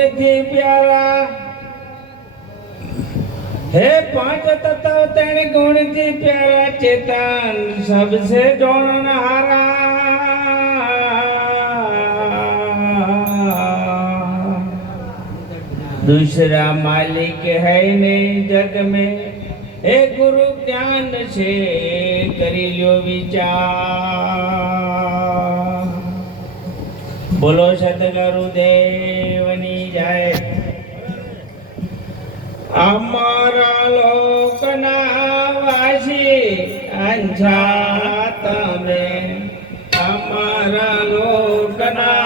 प्यारा। हे पाँच तत्व तेण गुण जी प्यारा चेतन, सबसे जोड़न हारा। दूसरा मालिक है नहीं जग में, हे गुरु ज्ञान से करियो विचार। बोलो सतगुरुदेव। જાય. અમારા લોકના વાસી અંજા તમે અમારા લોકના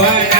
Bye.